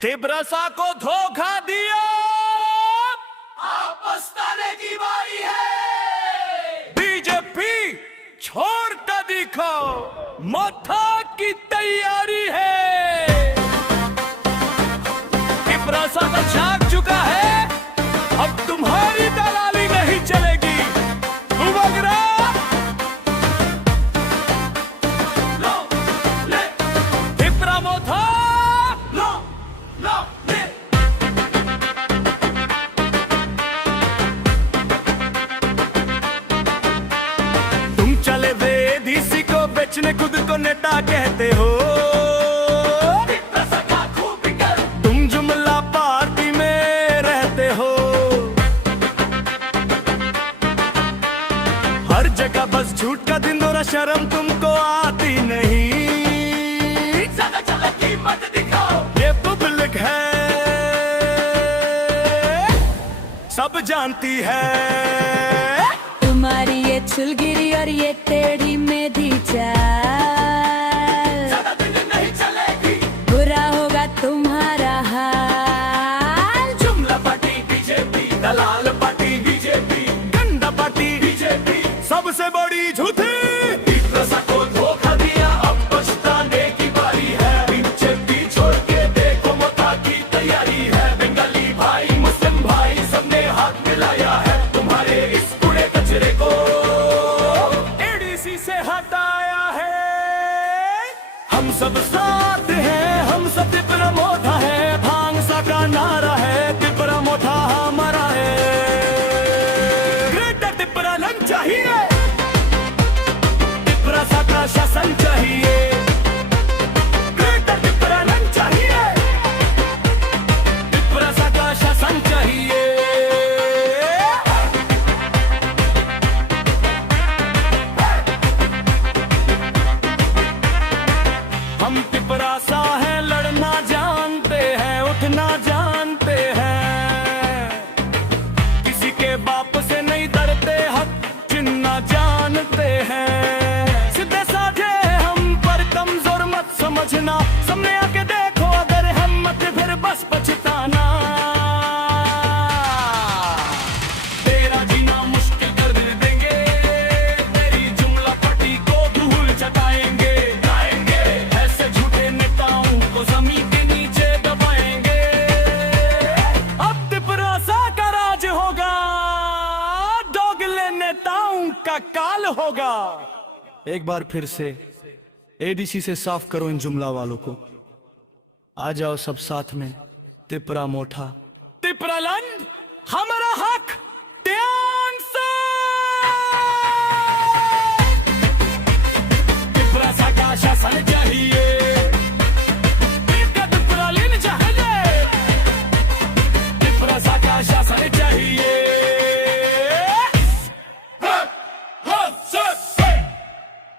तिब्रसा को धोखा दिया, आप पछताने की बारी है। बीजेपी छोड़ कर दिखो, मोथा की तैयारी है। तिब्रसा का झाग चुका है, अब तुम्हारी दलाली नहीं चलेगी। उमगरा लो ले, तिब्रा मोथा, लो लो ले। तुम चले वेदीसी को बेचने, खुद को नेता कहते हो। तिब्रसा का खूब बिकर, तुम जुमला पार्टी में रहते हो। हर जगह बस झूठ का ढिंढोरा, शर्म तुमको आती नहीं। ज्यादा चालाकी मत दिखाओ। ये पब्लिक है, सब जानती है। तुम्हारी ये छुलगिरी और ये टेढ़ी मेढ़ी चाल, ज्यादा दिन नहीं चलेगी। बुरा होगा तुम्हारा हाल। जुमला पार्टी बीजेपी, दलाल पार्टी बीजेपी, गंदा पार्टी बीजेपी। सबसे बड़ी झूठी। तिब्रसा को धोखा दिया, अब पछताने की बारी है। बीजेपी छोड़ के देखो, मोथा की तैयारी है। बंगाली भाई, मुस्लिम भाई, सबने हाथ मिलाया है तुम्हारे इस कूड़े कचरे को। एडीसी से हटाया है। हम सब साथ हैं, हम सब तिब्रा मोथा है। भांगसा का नारा है, तिब्रा मोथा हमारा है। ग्रेटर तिब्रालन चाहिए, तिब्रसा का शासन चाहिए। ग्रेटर तिब्रालन चाहिए, तिब्रसा का शासन चाहिए। हम तिब्रसा हैं, लड़ना जानते हैं, उठना जानते हैं। किसी के बाप से नहीं डरते, हक चिन्ना जानते हैं। सीधे साधे हम पर कमजोर मत समझना, सामने आके देखो अगर हिम्मत फिर बस पछताना। तेरा जीना मुश्किल कर देंगे, तेरी जुमला पार्टी को धूल चटाएंगे। ऐसे झूठे नेताओं को जमीन के नीचे दबाएंगे। अब तिब्रसा का राज होगा, दोगले नेताओं का काल होगा। एक बार फिर से एडीसी से साफ करो इन जुमला वालों को। आ जाओ सब साथ में, तिब्रा मोठा, तिब्रालन हमारा हक त्याग।